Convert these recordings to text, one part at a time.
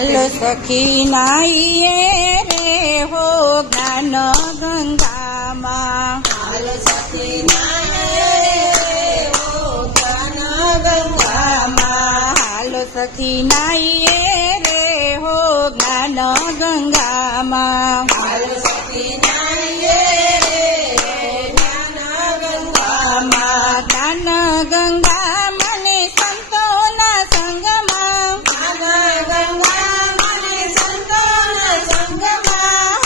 હાલો સખી નાઈએ રે હો જ્ઞાન ગંગામાં. હાલો સખી નાઈએ રે હો જ્ઞાન ગંગામાં. હાલો સખી નાઈએ રે હો જ્ઞાન ગંગામાં. હાલો સખી નાઈએ રે જ્ઞાન ગંગામાં. જ્ઞાન ગંગા મને સંતોના સંગમાં.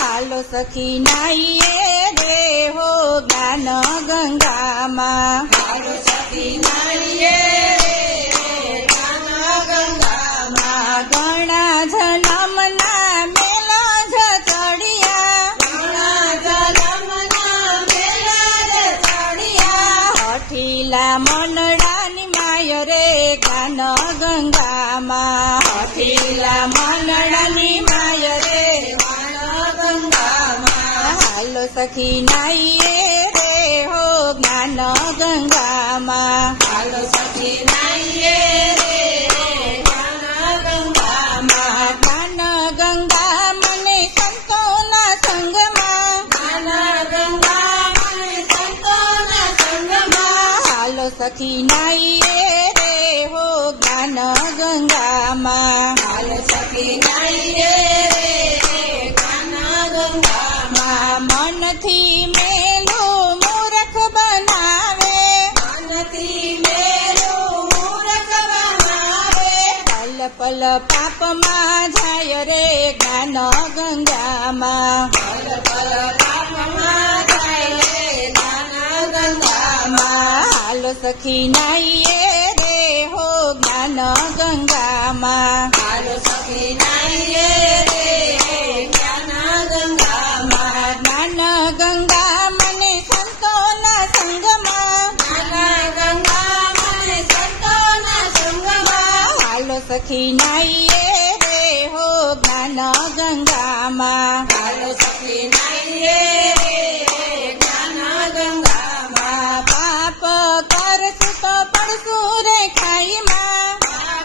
હાલો સખી નાઈએ રે હો જ્ઞાન ગંગામાં. હાલો સખી નાઈએ રે જ્ઞાન ગંગામાં. ઘણા જન્મના મેલા જ ચડિયા. ઘણા જન્મના મેલા જ ચડિયા. હઠીલા મનડાની માય રે જ્ઞાન ગંગામાં. હઠીલા મનડાની માય રે જ્ઞાન ગંગામાં. હાલો સખી નાઈએ રે હો જ્ઞાન ગંગામાં. હાલો સખી નાઈએ રે જ્ઞાન ગંગામાં. જ્ઞાન ગંગા મને સંતોના સંગમાં. જ્ઞાન ગંગા મને સંતોના સંગમાં. હાલો સખી નાઈએ રે હો જ્ઞાન ગંગામાં. હાલો સખી નાઈએ રે જ્ઞાન ગંગામાં. મનથી મેલું મૂર્ખ બનાવે. મનથી મેલું મૂર્ખ બનાવે. પલ પલ પાપમાં જાય રે જ્ઞાન ગંગામાં. પલ પલ પાપમાં જાય રે જ્ઞાન ગંગામાં. હાલો સખી નાઈએ રે હો જ્ઞાન ગંગામાં. હાલો સખી નાઈએ રે જ્ઞાન ગંગામાં. જ્ઞાન ગંગા મને સંતોના સંગમાં. જ્ઞાન ગંગા મને સંતોના સંગમાં. હાલો સખી નાઈએ રે હો જ્ઞાન ગંગામાં. હાલો સખી નાઈએ રે જ્ઞાન ગંગામાં. પાપ કરશું તો પડશું રે ખાઈમાં.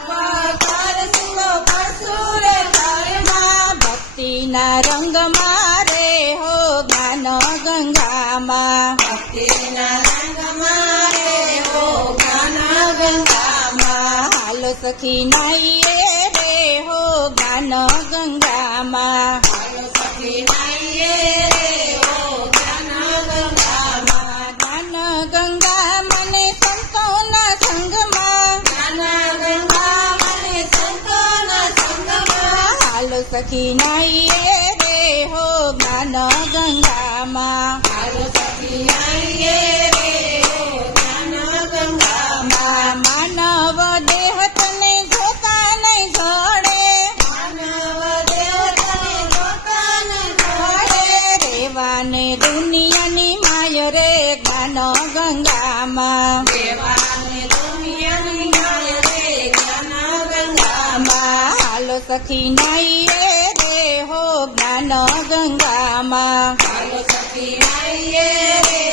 પાપ કરશું તો પડશું રે ખાઈમાં. ભક્તિના રંગમાં રે હો જ્ઞાન ગંગામાં. ભક્તિના રંગમાં રે હો જ્ઞાન ગંગામાં. હાલો સખી નાઈએ રે હો જ્ઞાન ગંગામાં. હાલો સખી નાઈએ રે હો જ્ઞાન ગંગામાં. જ્ઞાન ગંગા મને સંતોના સંગમાં. જ્ઞાન ગંગા મને સંતોના સંગમાં. હાલો સખી નાઈએ રે હો જ્ઞાન ગંગામાં. હાલો સખી નાઈએ રે હો જ્ઞાન ગંગામાં. માનવ દેહ તને જોતા નહીં જોડે. માનવ દેવતાને જોતાને જોડે. રેવાને દુનિયાની માય રે જ્ઞાન ગંગામાં. દેવાને દુનિયાની માય રે જ્ઞાન ગંગામાં. હાલો સખી નાઈએ રે હો જ્ઞાન ગંગામાં. હાલો સખી નાઈએ રે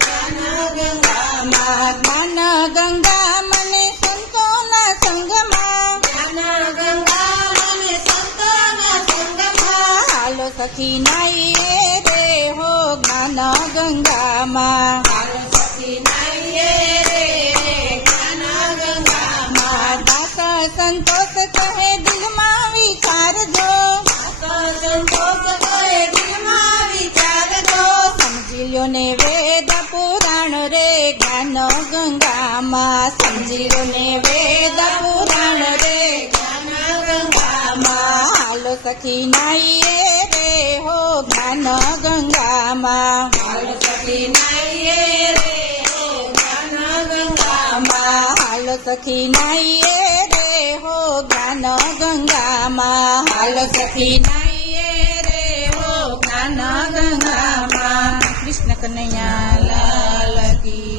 જ્ઞાન ગંગામાં. જ્ઞાન ગંગા મને સંતોના સંગમાં. જ્ઞાન ગંગા મને સંતોના સંગમાં. હાલો સખી નાઈએ રે હો જ્ઞાન ગંગામાં. હાલો સખી નાઈએ રે જ્ઞાન ગંગામાં. દાસ સંતોષ કહે દિલમાં વિચારજો. સંતોષ કરે દિલમાં વિચારજો. સમજી લ્યો ને વેદ પુરાણ રે જ્ઞાન ગંગામાં. સમજી લ્યો ને વેદ પુરાણ રે જ્ઞાન ગંગામાં. હાલો સખી નાઈએ રે હો જ્ઞાન ગંગામાં. હાલો સખી નાઈએ રે જ્ઞાન ગંગામાં. હાલો સખી નાઈએ રે હો જ્ઞાન ગંગામાં. હાલો સખી નાઈએ રે હો જ્ઞાન ગંગામાં. કૃષ્ણ કનૈયા લાલ કી